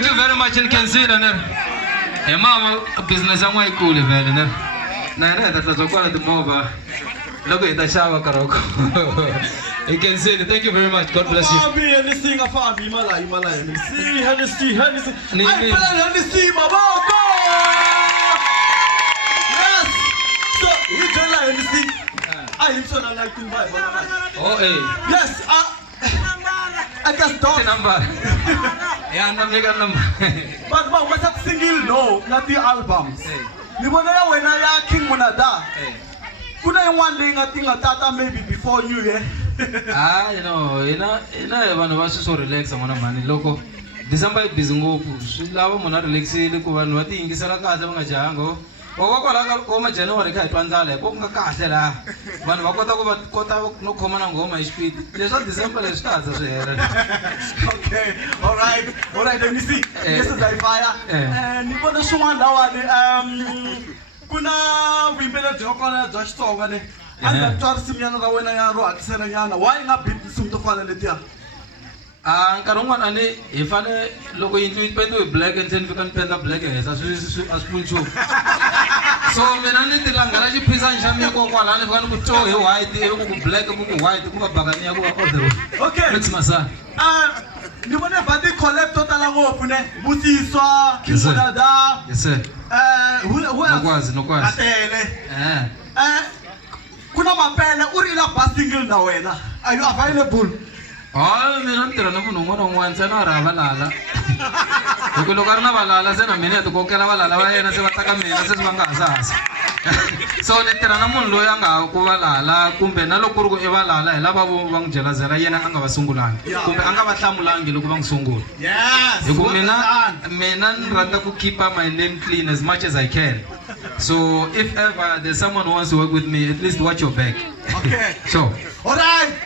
Thank you very much and consider ner. Mama business yangu haikuli vele ner. Na ina tatazokuwa na tumova. Logo itashawa karoko. You can say it. Thank you very much. God bless you. Fabi Hennessy nga Fabi Malay Hennessy. Ni- I ni- play Hennessy maboko. Yes. So we join like Hennessy. I am so not like to buy. Oh, hey. Yes. I just don't. Number. Yeah, number. But what's that single no? Not the albums. Hey. Ni bona ya wena ya King Monada. Hey. Kuna yung one thing I think tata maybe before you yeah. You know, vanhu va swi so relax n'wana mhani loko December yi busy ngopfu swi lava munhu a relaxile ku vanhu va ti yingisela kahle va nga jahanga wa kwala ka January kha hi twa ndlala hi ku nga kahle laha vanhu va kota no khoma na ngoma hi xipidi leswa December leswi ta hatla swi hela. Okay, all right. Let me see. This is fire. Yeah. Ni vona swin'wana lawani kuna vuyimbeleri byo kona bya Xitsonga ne a ndzi twa risimu nyana ra wena ya ro hakisela nyana why nga beat tinsimu to fana letiya Nkarhi wun'wana a ni hi fane loko yindlu yi pendiwe hi black and then fika ni penda black ehenhla a swi pfuni nchumu so mina ni ti langela xiphisani xa mina kokwala ni fika ni ku to hi white ivi ku black ku white ku va bakani ya ku va all the way. okay Mix masana. ni vone va ti collab to tala ngopfu ne Busiswa King Yes, sir. Monada Yes sir. who else Nokwazi. Atele kuna mapele u ri na ba single na wena are you available Mina ni tirha na munhu un'wana na un'wana ntsena a ri hava lala loko a ri na valala se na mina ya ti kokela valala va yena se va taka mina se va nga hasahasa so ni tirha na munhu loyi a nga ku valala kumbe na loko ku ri ku i valala hi lava va n'wi jelazela yena a nga va sungulangi kumbe a nga va hlamulangi loko va n'wi sungula yes hi ku mina ni rhandza ku keep-a my name clean as much as I can so if ever there's someone who wants to work with me at least watch your back. okay So all right